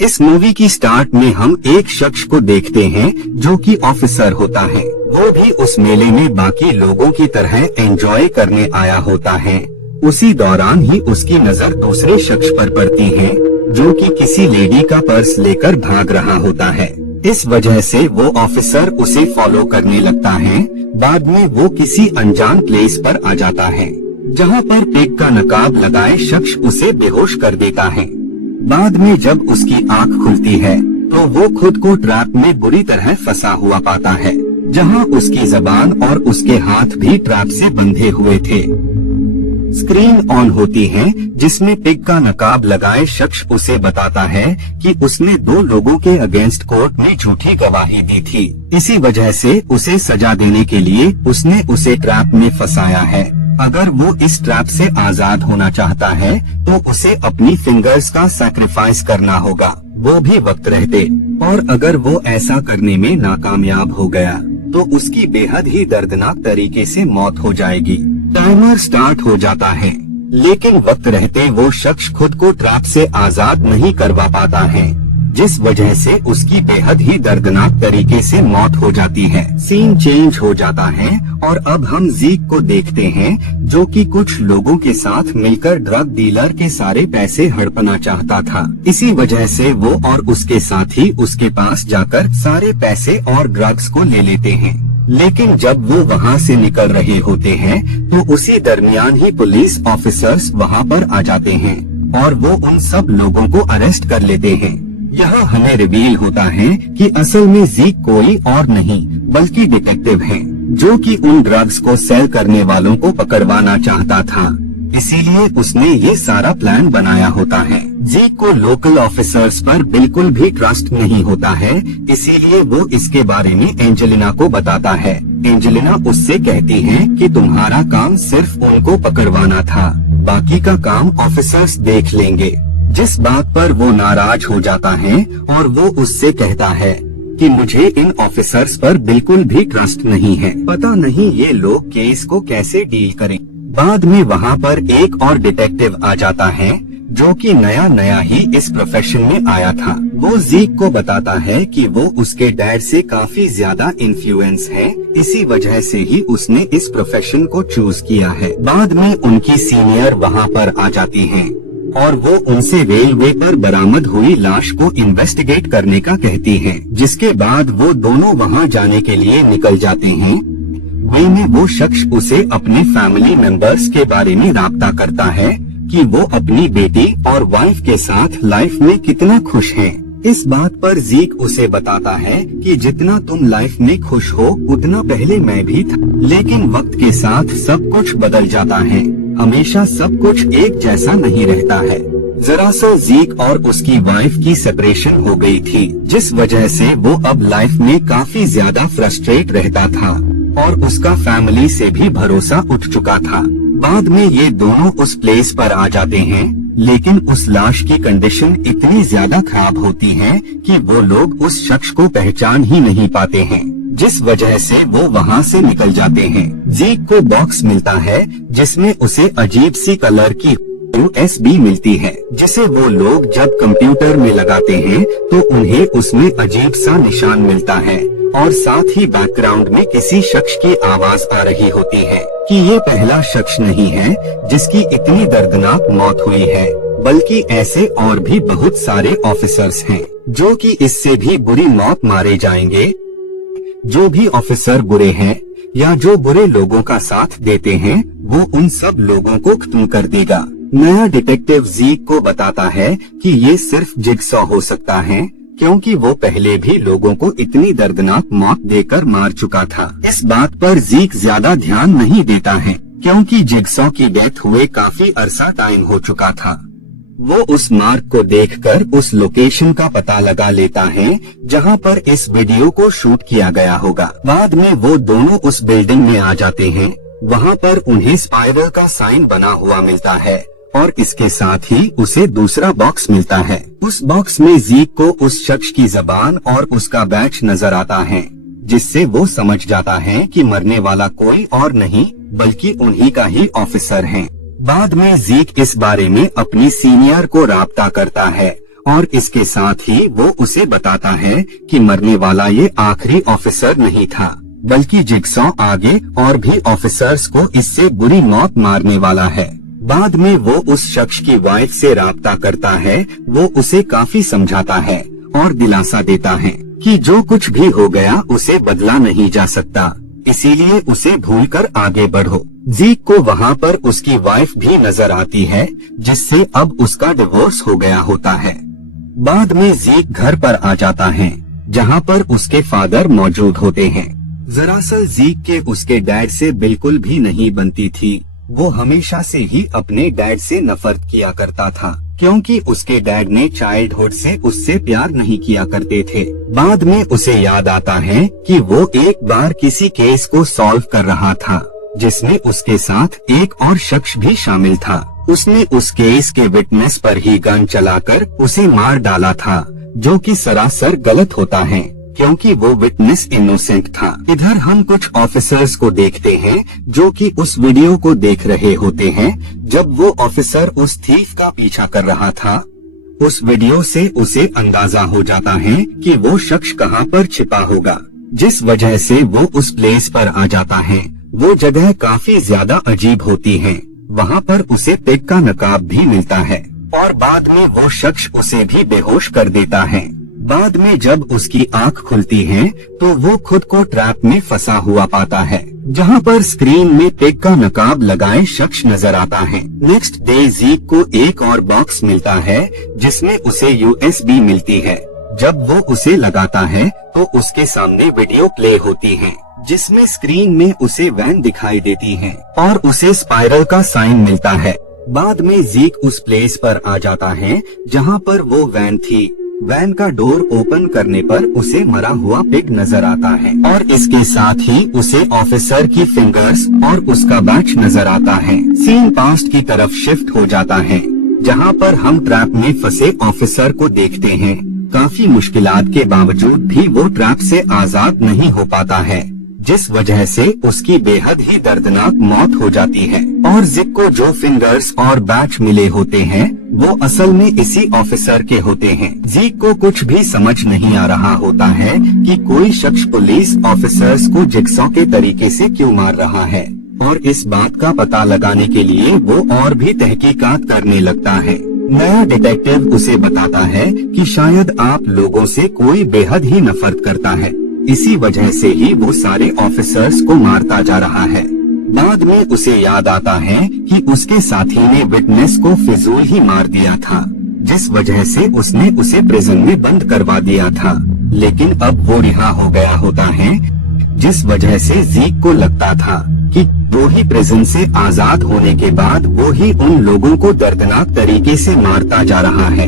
इस मूवी की स्टार्ट में हम एक शख्स को देखते हैं जो कि ऑफिसर होता है। वो भी उस मेले में बाकी लोगों की तरह एंजॉय करने आया होता है। उसी दौरान ही उसकी नजर दूसरे शख्स पर पड़ती है जो कि किसी लेडी का पर्स लेकर भाग रहा होता है। इस वजह से वो ऑफिसर उसे फॉलो करने लगता है। बाद में वो किसी अनजान प्लेस पर आ जाता है जहाँ पर पिग का नकाब लगाए शख्स उसे बेहोश कर देता है। बाद में जब उसकी आंख खुलती है तो वो खुद को ट्रैप में बुरी तरह फंसा हुआ पाता है, जहां उसकी जबान और उसके हाथ भी ट्रैप से बंधे हुए थे। स्क्रीन ऑन होती है जिसमें पिग का नकाब लगाए शख्स उसे बताता है कि उसने 2 लोगों के अगेंस्ट कोर्ट में झूठी गवाही दी थी। इसी वजह से उसे सजा देने के लिए उसने उसे ट्रैप में फंसाया है। अगर वो इस ट्रैप से आजाद होना चाहता है तो उसे अपनी फिंगर्स का सैक्रिफाइस करना होगा, वो भी वक्त रहते। और अगर वो ऐसा करने में नाकामयाब हो गया तो उसकी बेहद ही दर्दनाक तरीके से मौत हो जाएगी। टाइमर स्टार्ट हो जाता है, लेकिन वक्त रहते वो शख्स खुद को ट्रैप से आजाद नहीं करवा पाता है, जिस वजह से उसकी बेहद ही दर्दनाक तरीके से मौत हो जाती है। सीन चेंज हो जाता है और अब हम जीक को देखते हैं जो कि कुछ लोगों के साथ मिलकर ड्रग डीलर के सारे पैसे हड़पना चाहता था। इसी वजह से वो और उसके साथी उसके पास जाकर सारे पैसे और ड्रग्स को ले लेते हैं। लेकिन जब वो वहाँ से निकल रहे होते हैं तो उसी दरमियान ही पुलिस ऑफिसर्स वहाँ पर आ जाते हैं और वो उन सब लोगों को अरेस्ट कर लेते हैं। यहाँ हमें रिवील होता है कि असल में जीक कोई और नहीं बल्कि डिटेक्टिव है जो कि उन ड्रग्स को सेल करने वालों को पकड़वाना चाहता था। इसीलिए उसने ये सारा प्लान बनाया होता है। जीक को लोकल ऑफिसर्स पर बिल्कुल भी ट्रस्ट नहीं होता है, इसीलिए वो इसके बारे में एंजेलिना को बताता है। एंजेलिना उससे कहती है कि तुम्हारा काम सिर्फ उनको पकड़वाना था, बाकी का काम ऑफिसर्स देख लेंगे। जिस बात पर वो नाराज हो जाता है और वो उससे कहता है कि मुझे इन ऑफिसर्स पर बिल्कुल भी ट्रस्ट नहीं है, पता नहीं ये लोग केस को कैसे डील करें। बाद में वहाँ पर एक और डिटेक्टिव आ जाता है जो कि नया ही इस प्रोफेशन में आया था। वो जीक को बताता है कि वो उसके डैड से काफी ज्यादा इन्फ्लुएंस है, इसी वजह से ही उसने इस प्रोफेशन को चूज किया है। बाद में उनकी सीनियर वहाँ पर आ जाती हैं और वो उनसे रेलवे पर बरामद हुई लाश को इन्वेस्टिगेट करने का कहती हैं, जिसके बाद वो दोनों वहाँ जाने के लिए निकल जाते हैं। वे में वो शख्स उसे अपने फैमिली मेंबर्स के बारे में राब्ता करता है कि वो अपनी बेटी और वाइफ के साथ लाइफ में कितना खुश हैं। इस बात पर जीक उसे बताता है कि जितना तुम लाइफ में खुश हो उतना पहले मैं भी था, लेकिन वक्त के साथ सब कुछ बदल जाता है, हमेशा सब कुछ एक जैसा नहीं रहता है। जरा सा जीक और उसकी वाइफ की सेपरेशन हो गई थी, जिस वजह से वो अब लाइफ में काफी ज्यादा फ्रस्ट्रेट रहता था और उसका फैमिली से भी भरोसा उठ चुका था। बाद में ये दोनों उस प्लेस पर आ जाते हैं, लेकिन उस लाश की कंडीशन इतनी ज्यादा खराब होती है कि वो लोग उस शख्स को पहचान ही नहीं पाते हैं, जिस वजह से वो वहाँ से निकल जाते हैं। जीक को बॉक्स मिलता है जिसमें उसे अजीब सी कलर की USB मिलती है, जिसे वो लोग जब कंप्यूटर में लगाते हैं तो उन्हें उसमें अजीब सा निशान मिलता है और साथ ही बैकग्राउंड में किसी शख्स की आवाज आ रही होती है कि ये पहला शख्स नहीं है जिसकी इतनी दर्दनाक मौत हुई है, बल्कि ऐसे और भी बहुत सारे ऑफिसर्स हैं जो कि इससे भी बुरी मौत मारे जाएंगे। जो भी ऑफिसर बुरे हैं या जो बुरे लोगों का साथ देते हैं वो उन सब लोगों को खत्म कर देगा। नया डिटेक्टिव जीक को बताता है कि ये सिर्फ जिगसॉ हो सकता है, क्योंकि वो पहले भी लोगों को इतनी दर्दनाक मौत देकर मार चुका था। इस बात पर जीक ज्यादा ध्यान नहीं देता है क्योंकि जिगसॉ की डेथ हुए काफी अरसा टाइम हो चुका था। वो उस मार्क को देखकर उस लोकेशन का पता लगा लेता है जहां पर इस वीडियो को शूट किया गया होगा। बाद में वो दोनों उस बिल्डिंग में आ जाते हैं। वहां पर उन्हें स्पाइरल का साइन बना हुआ मिलता है और इसके साथ ही उसे दूसरा बॉक्स मिलता है। उस बॉक्स में जीक को उस शख्स की जबान और उसका बैच नजर आता है, जिससे वो समझ जाता है कि मरने वाला कोई और नहीं बल्कि उन्हीं का ही ऑफिसर है। बाद में जीक इस बारे में अपनी सीनियर को राब्ता करता है और इसके साथ ही वो उसे बताता है कि मरने वाला ये आखिरी ऑफिसर नहीं था, बल्कि जिगसॉ आगे और भी ऑफिसर्स को इससे बुरी मौत मारने वाला है। बाद में वो उस शख्स की वाइफ से राब्ता करता है। वो उसे काफी समझाता है और दिलासा देता है कि जो कुछ भी हो गया उसे बदला नहीं जा सकता, इसीलिए उसे भूलकर आगे बढ़ो। जीक को वहाँ पर उसकी वाइफ भी नजर आती है, जिससे अब उसका डिवोर्स हो गया होता है। बाद में जीक घर पर आ जाता है, जहाँ पर उसके फादर मौजूद होते हैं। दरअसल जीक के उसके डैड से बिल्कुल भी नहीं बनती थी। वो हमेशा से ही अपने डैड से नफरत किया करता था, क्योंकि उसके डैड ने चाइल्डहुड से उससे प्यार नहीं किया करते थे। बाद में उसे याद आता है कि वो एक बार किसी केस को सॉल्व कर रहा था, जिसमें उसके साथ एक और शख्स भी शामिल था। उसने उस केस के विटनेस पर ही गन चलाकर उसे मार डाला था, जो कि सरासर गलत होता है, क्योंकि वो विटनेस इनोसेंट था। इधर हम कुछ ऑफिसर्स को देखते हैं जो कि उस वीडियो को देख रहे होते हैं जब वो ऑफिसर उस थीफ का पीछा कर रहा था। उस वीडियो से उसे अंदाजा हो जाता है कि वो शख्स कहाँ पर छिपा होगा, जिस वजह से वो उस प्लेस पर आ जाता है। वो जगह काफी ज्यादा अजीब होती है। वहाँ पर उसे पेग का नकाब भी मिलता है और बाद में वो शख्स उसे भी बेहोश कर देता है। बाद में जब उसकी आंख खुलती है तो वो खुद को ट्रैप में फंसा हुआ पाता है, जहाँ पर स्क्रीन में पेग का नकाब लगाए शख्स नजर आता है। नेक्स्ट डे जीक को एक और बॉक्स मिलता है, जिसमें उसे USB मिलती है। जब वो उसे लगाता है तो उसके सामने वीडियो प्ले होती है, जिसमें स्क्रीन में उसे वैन दिखाई देती है और उसे स्पाइरल का साइन मिलता है। बाद में जीक उस प्लेस पर आ जाता है जहाँ पर वो वैन थी। वैन का डोर ओपन करने पर उसे मरा हुआ पिग नजर आता है और इसके साथ ही उसे ऑफिसर की फिंगर्स और उसका बैच नजर आता है। सीन पास्ट की तरफ शिफ्ट हो जाता है, जहाँ पर हम ट्रैप में फंसे ऑफिसर को देखते हैं। काफी मुश्किलात के बावजूद भी वो ट्रैप से आजाद नहीं हो पाता है, जिस वजह से उसकी बेहद ही दर्दनाक मौत हो जाती है। और जिक को जो फिंगर्स और बैच मिले होते हैं वो असल में इसी ऑफिसर के होते हैं। जीक को कुछ भी समझ नहीं आ रहा होता है कि कोई शख्स पुलिस ऑफिसर्स को जिगसॉ के तरीके से क्यों मार रहा है, और इस बात का पता लगाने के लिए वो और भी तहकीकात करने लगता है। नया डिटेक्टिव उसे बताता है कि शायद आप लोगों से कोई बेहद ही नफरत करता है, इसी वजह से ही वो सारे ऑफिसर्स को मारता जा रहा है। बाद में उसे याद आता है कि उसके साथी ने विटनेस को फिजूल ही मार दिया था, जिस वजह से उसने उसे प्रिजन में बंद करवा दिया था। लेकिन अब वो रिहा हो गया होता है, जिस वजह से जीक को लगता था कि वो ही प्रिजन से आजाद होने के बाद वो ही उन लोगों को दर्दनाक तरीके से मारता जा रहा है।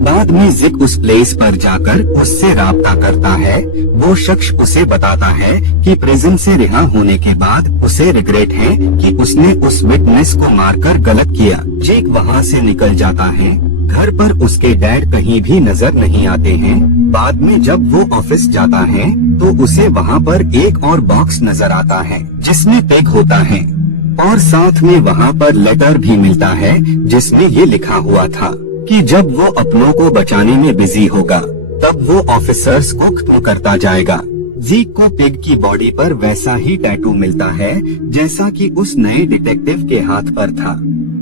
बाद में जिक उस प्लेस पर जाकर उससे राब्ता करता है। वो शख्स उसे बताता है कि प्रिजन से रिहा होने के बाद उसे रिग्रेट है कि उसने उस विटनेस को मारकर गलत किया। जिक वहाँ से निकल जाता है। घर पर उसके डैड कहीं भी नजर नहीं आते हैं। बाद में जब वो ऑफिस जाता है तो उसे वहाँ पर एक और बॉक्स नजर आता है, जिसमें पेग होता है और साथ में वहाँ पर लेटर भी मिलता है, जिसमें ये लिखा हुआ था कि जब वो अपनों को बचाने में बिजी होगा तब वो ऑफिसर्स को खत्म करता जाएगा। जीक को पिग की बॉडी पर वैसा ही टैटू मिलता है जैसा कि उस नए डिटेक्टिव के हाथ पर था,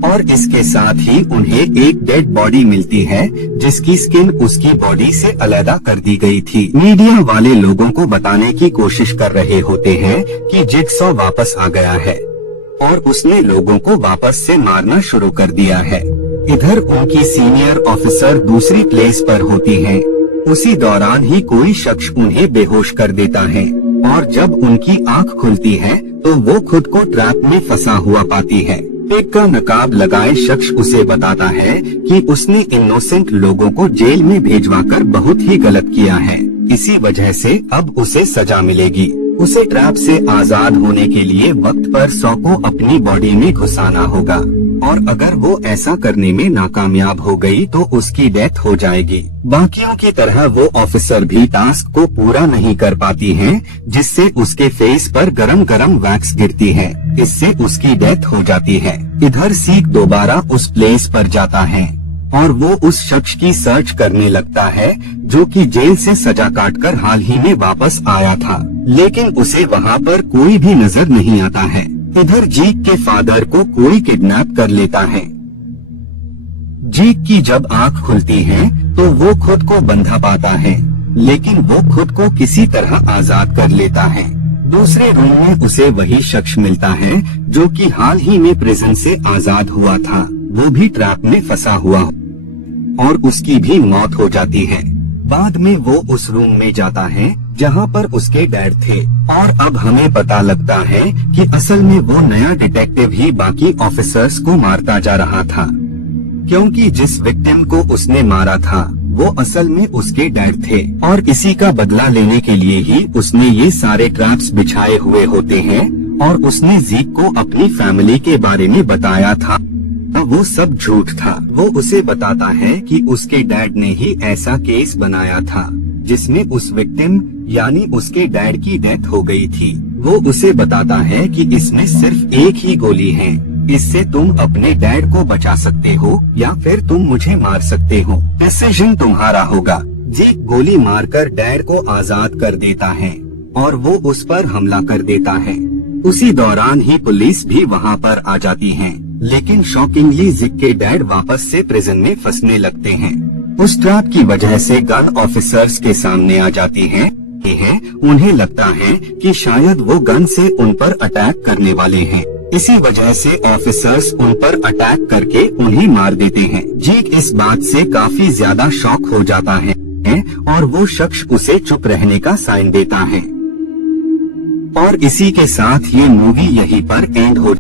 और इसके साथ ही उन्हें एक डेड बॉडी मिलती है जिसकी स्किन उसकी बॉडी से अलग कर दी गई थी। मीडिया वाले लोगों को बताने की कोशिश कर रहे होते हैं कि जिगसॉ वापस आ गया है और उसने लोगों को वापस से मारना शुरू कर दिया है। इधर उनकी सीनियर ऑफिसर दूसरी प्लेस पर होती है। उसी दौरान ही कोई शख्स उन्हें बेहोश कर देता है और जब उनकी आंख खुलती है तो वो खुद को ट्रैप में फंसा हुआ पाती है। पेग का नकाब लगाए शख्स उसे बताता है कि उसने इनोसेंट लोगों को जेल में भेजवाकर बहुत ही गलत किया है, इसी वजह से अब उसे सजा मिलेगी। उसे ट्रैप से आजाद होने के लिए वक्त पर सॉ को अपनी बॉडी में घुसाना होगा, और अगर वो ऐसा करने में नाकामयाब हो गई तो उसकी डेथ हो जाएगी। बाकियों की तरह वो ऑफिसर भी टास्क को पूरा नहीं कर पाती है, जिससे उसके फेस पर गरम गरम वैक्स गिरती है, इससे उसकी डेथ हो जाती है। इधर सीक दोबारा उस प्लेस पर जाता है और वो उस शख्स की सर्च करने लगता है जो कि जेल से सजा काटकर हाल ही में वापस आया था, लेकिन उसे वहाँ पर कोई भी नजर नहीं आता है। इधर जीक के फादर को कोई किडनैप कर लेता है। जीक की जब आँख खुलती है तो वो खुद को बंधा पाता है, लेकिन वो खुद को किसी तरह आजाद कर लेता है। दूसरे रूम में उसे वही शख्स मिलता है जो कि हाल ही में प्रिजन से आजाद हुआ था। वो भी ट्रैप में फंसा हुआ और उसकी भी मौत हो जाती है। बाद में वो उस रूम में जाता है जहाँ पर उसके डैड थे, और अब हमें पता लगता है कि असल में वो नया डिटेक्टिव ही बाकी ऑफिसर्स को मारता जा रहा था, क्योंकि जिस विक्टिम को उसने मारा था वो असल में उसके डैड थे, और इसी का बदला लेने के लिए ही उसने ये सारे ट्रैप्स बिछाए हुए होते हैं। और उसने जीक को अपनी फैमिली के बारे में बताया था, वो सब झूठ था। वो उसे बताता है कि उसके डैड ने ही ऐसा केस बनाया था जिसमें उस विक्टिम यानी उसके डैड की डेथ हो गई थी। वो उसे बताता है कि इसमें सिर्फ एक ही गोली है, इससे तुम अपने डैड को बचा सकते हो या फिर तुम मुझे मार सकते हो, डिसीजन तुम्हारा होगा। जीक गोली मारकर डैड को आजाद कर देता है और वो उस पर हमला कर देता है। उसी दौरान ही पुलिस भी वहाँ पर आ जाती है, लेकिन शॉकिंगली जीक के डैड वापस से प्रिजन में फंसने लगते हैं। उस ट्रैप की वजह से गन ऑफिसर्स के सामने आ जाती हैं। उन्हें लगता है कि शायद वो गन से उन पर अटैक करने वाले हैं, इसी वजह से ऑफिसर्स उन पर अटैक करके उन्हें मार देते हैं। जीक इस बात से काफी ज्यादा शॉक हो जाता है और वो शख्स उसे चुप रहने का साइन देता है। और इसी के साथ ये मूवी यहीं पर एंड हो